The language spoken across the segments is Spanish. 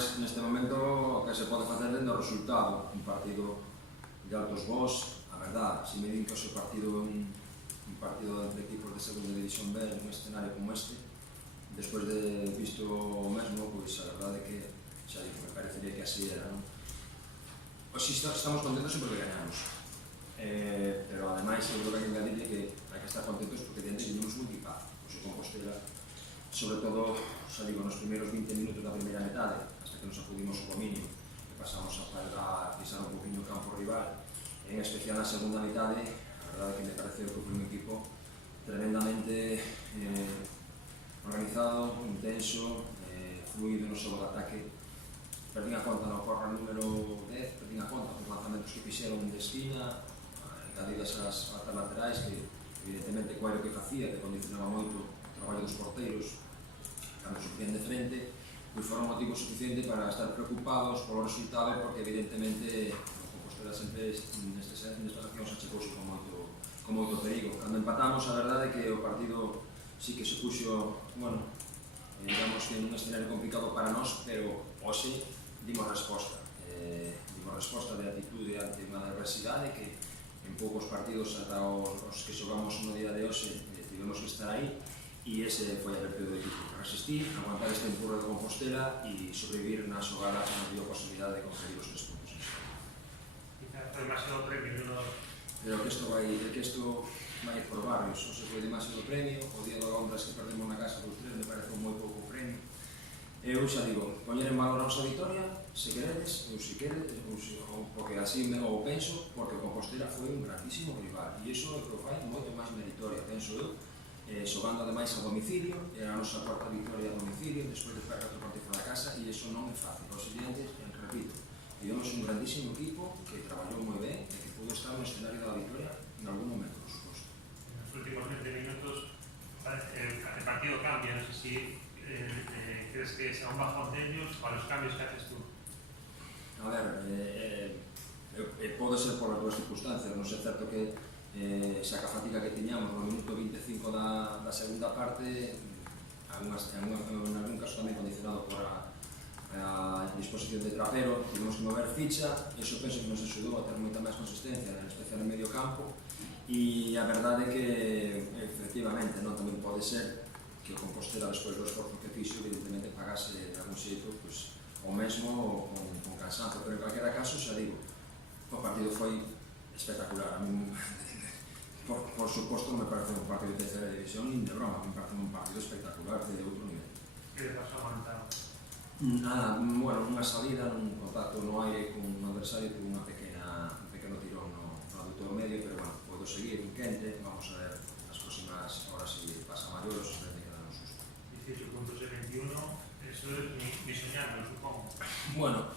máis neste momento o que se pode facer dentro do resultado, un partido de altos vós, a verdad, se me din que o seu partido é un partido entre equipos de segunda división B en un escenario como este, despois de visto o mesmo, pois a verdade é que xa digo, me parecería que así era, non? Hoxe estamos contentos porque ganhamos, pero ademais eu creo que hai que engadirle que hai que estar contentos porque diante teníamos un equipazo, o seu Compostela, sobre todo, xa digo, nos primeiros 20 minutos da primeira metade, hasta que nos acudimos o dominio, que pasamos a pisar un poquinho o campo rival, en especial na segunda metade, a verdade é que me pareceu que foi un equipo tremendamente organizado, intenso, fluido no xogo de ataque. Perdín a conta no corner número 10, perdín a conta dos lanzamentos que fixeron de esquina, engadidas as batas laterais, que evidentemente coa que facía, que condicionaba moito o traballo dos porteiros, cando sufrían de frente, pois foron motivo suficiente para estar preocupados polo resultado, porque evidentemente o Compostela sempre nestas accións achegouse con moito perigo. Cando empatamos, a verdade é que o partido sí que se puxo, bueno, digamos que en un escenario complicado para nós, pero hoxe dimos resposta de atitude ante unha adversidade que en poucos partidos ata os que xogamos no día de hoxe tivemos que estar aí, e ese foi a virtude do equipo, resistir, aguantar este empurro de Compostela e sobrevivir na xogada que nos dio a posibilidade de conseguir os 3 puntos. Quizás foi demasiado premio, non? Pero que isto vai ir por barrios, non se foi demasiado premio, o día do Londres que perdemos na casa dos 3 me parece moi pouco premio. Eu xa digo, poñer en valor a nosa vitoria, se queredes, ou se queredes, porque así o penso, porque o Compostela foi un grandísimo rival, e iso é que o fai moito máis meritoria, penso eu, xogando ademais a domicilio, era a nosa cuarta victoria a domicilio, despois de perder outro partido fora da casa, e iso non é fácil. Os siguientes, repito, tivemos un grandísimo equipo que traballou moi ben e que pudo estar no escenario da victoria en algún momento, por suposto. Nos últimos 20 minutos el partido cambia, non sei se crees que será un bajón de ellos para os cambios que haces tú. A ver, pode ser por as duas circunstancias, non sei certo que xa que a fatiga que tiñamos no minuto 25 da segunda parte, en algún caso tamén condicionado por a disposición de Trapero, tivemos que mover ficha, e iso penso que nos axudou a ter moita máis consistencia, en especial en medio campo, e a verdade é que efectivamente non tamén pode ser que o Compostela, despois do esforzo que fixo, evidentemente pagase de algún xeito o mesmo con cansanzo, pero en calquera caso, xa digo, o partido foi espectacular. A mí, por suposto, me parece un partido de terceira división, nin de broma, me parece un partido espectacular de outro nivel. Que le pasou a Mantao? Nada, bueno, unha salida, un contacto no aire con un adversario, con un pequeno tirón no aductor medio, pero bueno, podo seguir un quente, vamos a ver as próximas horas se pasa maior ou se me quedan un susto. 18 puntos de 21, eso é ni soñando, supongo. Bueno,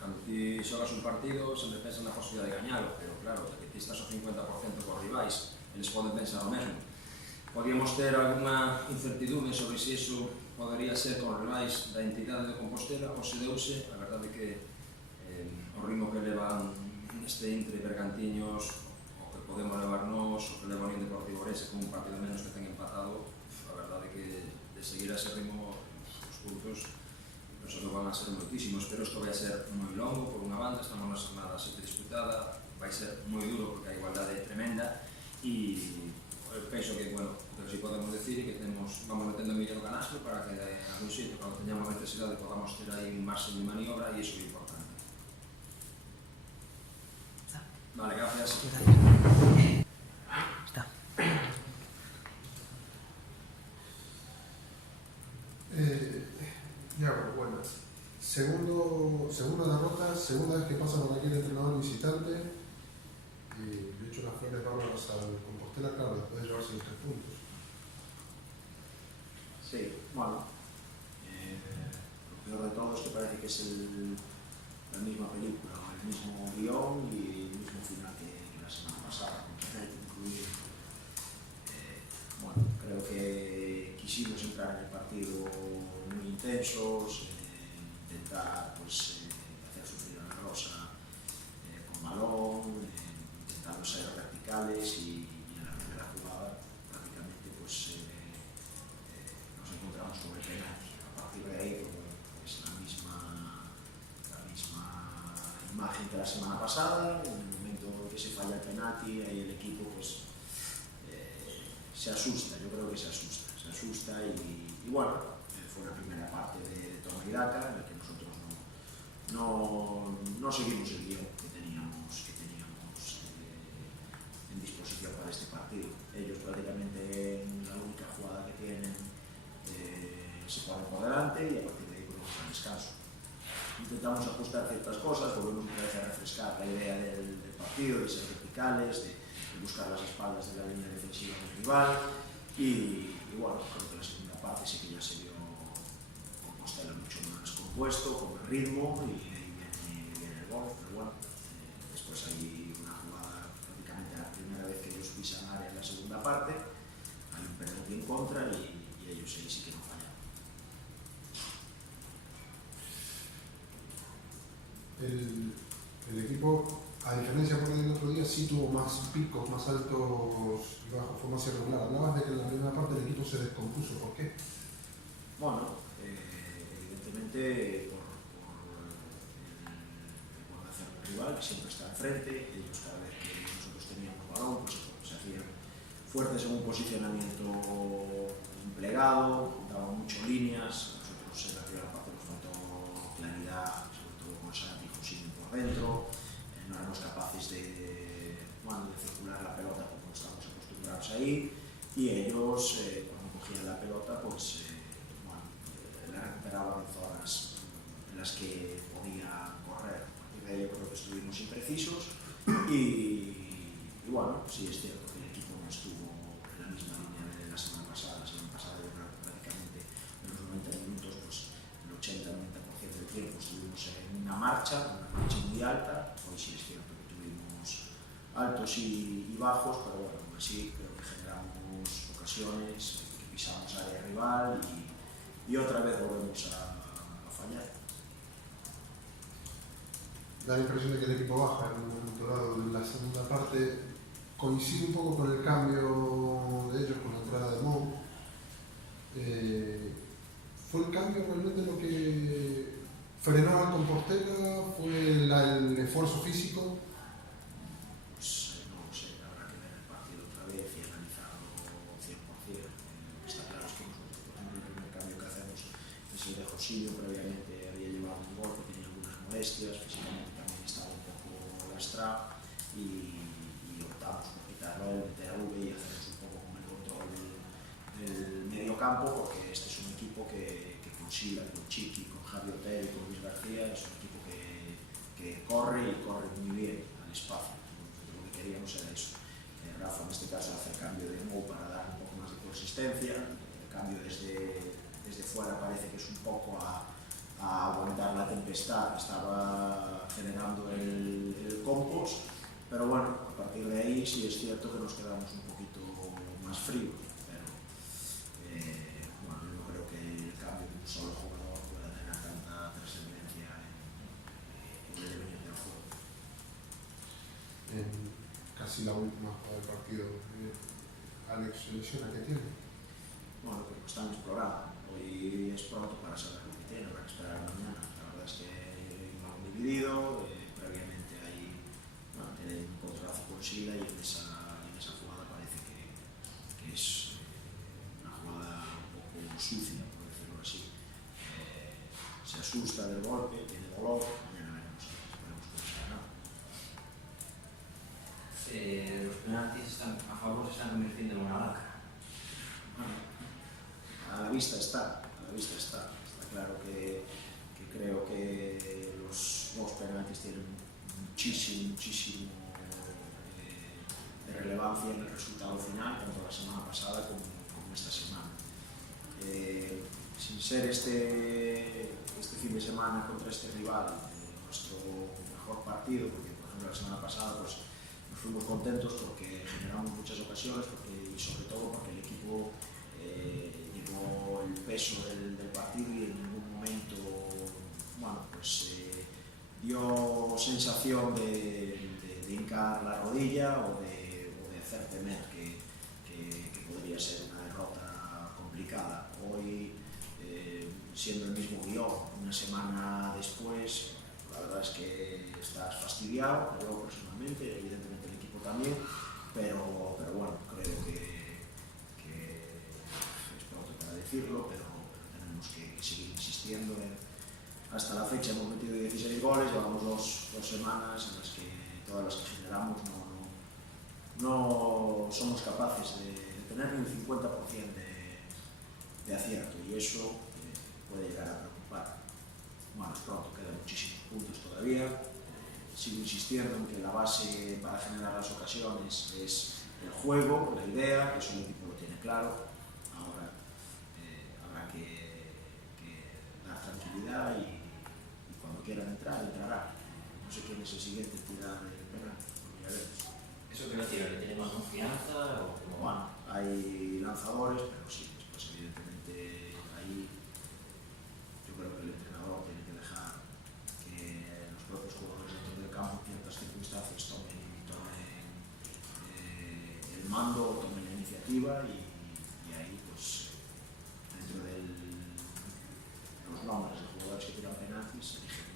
cando ti xogas un partido sempre pensas na posibilidad de gañalo, pero claro, que ti estás ao 50% cos rivais, eles poden pensar o mesmo. Podíamos ter alguna incertidumbre sobre se iso podería ser con rivais da entidade de Compostela ou se deuse, a verdade que o ritmo que levan neste entre Bergantiños, o que podemos levar nós, o que leva o Unión Deportivo Orense con un partido menos que ten empatado, a verdade que de seguir a ese ritmo os puntos penso que van a ser moitísimos, pero isto vai a ser moi longo, por unha banda, estamos na semana 7 disputada, vai ser moi duro porque a igualdade é tremenda, e penso que, bueno, o que si podemos decir é que vamos metendo mellor o canastro para que en algún sitio, cando teñamos necesidade, podamos ter aí un margen de maniobra, e iso é importante. Vale, gracias. Está. Bueno, segunda derrota, segunda vez que pasa por aquí el entrenador visitante, y le he hecho unas flores bárbaras al Compostela, claro, después de llevarse los 3 puntos. Sí, bueno, lo peor de todo es que parece que es la misma película, el mismo guión y el mismo final que la semana pasada, con tener que incluir. Bueno, creo que quisimos entrar en el partido muy intensos, intentar pues, hacer sufrir a la Rosa con balón, intentando ser verticales, y en la primera jugada prácticamente pues, nos encontramos sobre penalti. A partir de ahí, pues, la de la semana pasada. En el momento en que se falla el penalti, ahí el equipo pues se asusta, yo creo que se asusta y bueno, fue una primera parte de toma y daca en la que nosotros no seguimos el guión que teníamos en disposición para este partido. Ellos prácticamente en la única jugada que tienen se ponen por delante y a partir de ahí volvemos al descanso. Intentamos ajustar ciertas cosas, volvemos otra vez a refrescar la idea del partido, de ser verticales, de buscar las espaldas de la línea defensiva del rival y bueno, creo que la segunda parte sí que ya se vio Compostela mucho más compuesto, con el ritmo y viene el gol, pero bueno, después hay una jugada prácticamente la primera vez que ellos pisan área en la segunda parte, hay un penalti en contra y ellos ahí sí que no fallan. El equipo, a diferencia por el otro día, sí tuvo más picos, más altos y bajos, fue más irregular. Hablabas de que en la primera parte el equipo se descompuso, ¿por qué? Bueno, evidentemente por el buen hacer del rival, que siempre está enfrente. Ellos cada vez que nosotros teníamos balón, pues se hacían fuertes en un posicionamiento plegado, daban mucho líneas. Nosotros en la primera parte nos faltó claridad, sobre todo con Santi y Josín por dentro. No éramos capaces de circular la pelota como estamos acostumbrados ahí, y ellos cuando cogían la pelota pues la recuperaban en zonas en las que podían correr. A partir de ahí yo creo que estuvimos imprecisos y bueno, sí es cierto que el equipo no estuvo en la misma línea de la semana pasada. La semana pasada yo creo que prácticamente en los 90 minutos pues el 80-90% del tiempo estuvimos en una marcha muy alta. Hoy sí es cierto que tuvimos altos y bajos, pero bueno, aún así creo que generamos ocasiones, que pisamos área rival y otra vez volvemos a fallar. Da la impresión de que el equipo baja en un momento dado. En la segunda parte coincide un poco con el cambio de ellos, con la entrada de Mo. ¿Fue el cambio realmente lo que frenó a Compostela? ¿Fue el esfuerzo físico? Pues no lo sé, habrá que ver el partido otra vez y analizarlo 100%. Está claro que nosotros, por ejemplo, el primer cambio que hacemos es el de Josillo. Previamente había llevado un gol que tenía algunas molestias, físicamente también estaba un poco lastrado y optamos por quitarlo, meter a V y hacernos un poco con el control del medio campo, porque este es un equipo que con Sila, con Chiqui, con Javi Otero y con Luis García es un equipo que corre y corre muy bien al espacio. Nosotros lo que queríamos era eso. Rafa en este caso hace el cambio de Mo para dar un poco más de consistencia. El cambio desde fuera parece que es un poco a aguantar la tempestad, estaba generando el compost, pero bueno, a partir de ahí sí es cierto que nos quedamos un poquito más fríos, pero bueno, yo no creo que el cambio de un solo jugador pueda tener tanta trascendencia en el devenir del juego. Casi la última jugada del partido, Alex se lesiona, ¿qué tiene? Bueno, pues lo están explorando. Hoy es pronto para saber lo que tiene, habrá que esperar mañana. La verdad es que lo han dividido, previamente ahí tienen un contrato con Sila y en esa jugada parece que es una jugada un poco sucia, por decirlo así. Se asusta del golpe, tiene dolor, mañana veremos, esperemos que no sea nada. Los penaltis a favor se están convirtiendo en una lacra. Bueno, a la vista está. Está claro que creo que los dos penaltis tienen muchísimo de relevancia en el resultado final, tanto la semana pasada como esta semana. Sin ser este fin de semana contra este rival nuestro mejor partido, porque por ejemplo la semana pasada pues, nos fuimos contentos porque generamos muchas ocasiones y sobre todo porque el equipo llevó el peso del partido y en ningún momento dio sensación de hincar la rodilla o de hacer temer que podría ser una derrota complicada. Hoy, siendo el mismo guión, una semana después, la verdad es que estás fastidiado, yo personalmente, evidentemente el equipo también, pero bueno, creo que es pronto para decirlo, pero tenemos que seguir insistiendo. Hasta la fecha hemos metido 16 goles, llevamos dos semanas en las que todas las que generamos no somos capaces de tener ni un 50% de acierto, y eso puede llegar a preocupar. Bueno, es pronto, quedan muchísimos puntos todavía. Sigo insistiendo en que la base para generar las ocasiones es el juego, la idea, que eso el equipo lo tiene claro. Ahora habrá que dar tranquilidad y cuando quieran entrar, entrará. No sé quién es el siguiente en tirar el penalti, ya veremos. ¿Eso que retiro? ¿Le tiene más confianza? O como... Bueno, hay lanzadores, pero sí, después evidentemente ahí yo creo que el entrenador tiene que dejar que los propios jugadores dentro del campo en ciertas circunstancias tomen el mando, tomen la iniciativa y ahí pues dentro de los nombres de jugadores que tiran penaltis eligen.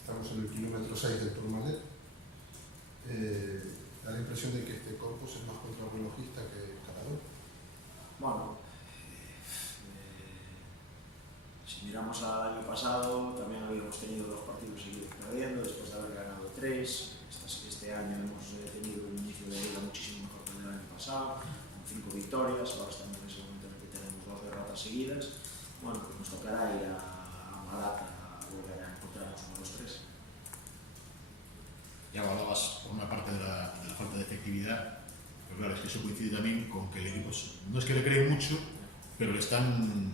Estamos en el kilómetro 6 del Tourmalet. Da la impresión de que este corpus es más contrarrelojista que escalador. Bueno, si miramos al año pasado, también habíamos tenido 2 partidos seguidos perdiendo, después de haber ganado 3. Este año hemos tenido un inicio de liga muchísimo mejor que el del año pasado, con 5 victorias, ahora estamos en ese momento en el que tenemos 2 derrotas seguidas. Bueno, pues nos tocará ir a Malata a volver a encontrarnos uno de los 3. Ya hablabas por una parte de la falta de efectividad, pero claro, es que eso coincide también con que el equipo no es que le cree mucho, pero lo están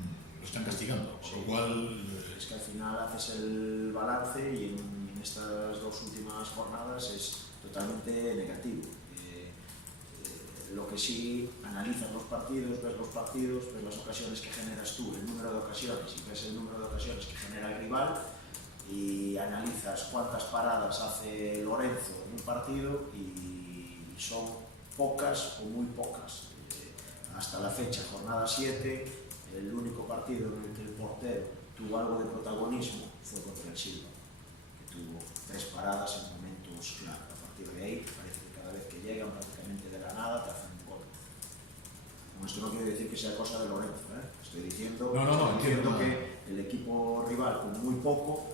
castigando, por lo cual... Es que al final haces el balance y en estas 2 últimas jornadas es totalmente negativo. Lo que sí, analizas los partidos, ves las ocasiones que generas tú, el número de ocasiones, y ves el número de ocasiones que genera el rival, y analizas cuántas paradas hace Lorenzo en un partido y son pocas o muy pocas. Hasta la fecha, jornada 7, el único partido en el que el portero tuvo algo de protagonismo fue contra el Silva, que tuvo 3 paradas en momentos clave. A partir de ahí parece que cada vez que llegan prácticamente de la nada te hacen un gol. Con esto no quiero decir que sea cosa de Lorenzo, estoy diciendo, entiendo que el equipo rival con muy poco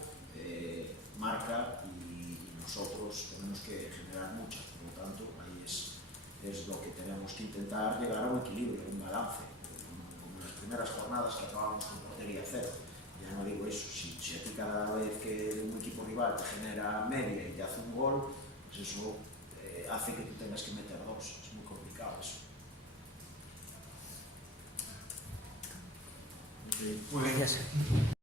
marca y nosotros tenemos que generar muchas, por lo tanto ahí es lo que tenemos que intentar llegar a un equilibrio, a un balance, como en las primeras jornadas que acabamos con portería 0. Ya no digo eso, si a ti cada vez que un equipo rival te genera media y te hace un gol, pues eso hace que tú tengas que meter 2, es muy complicado eso. Muy bien.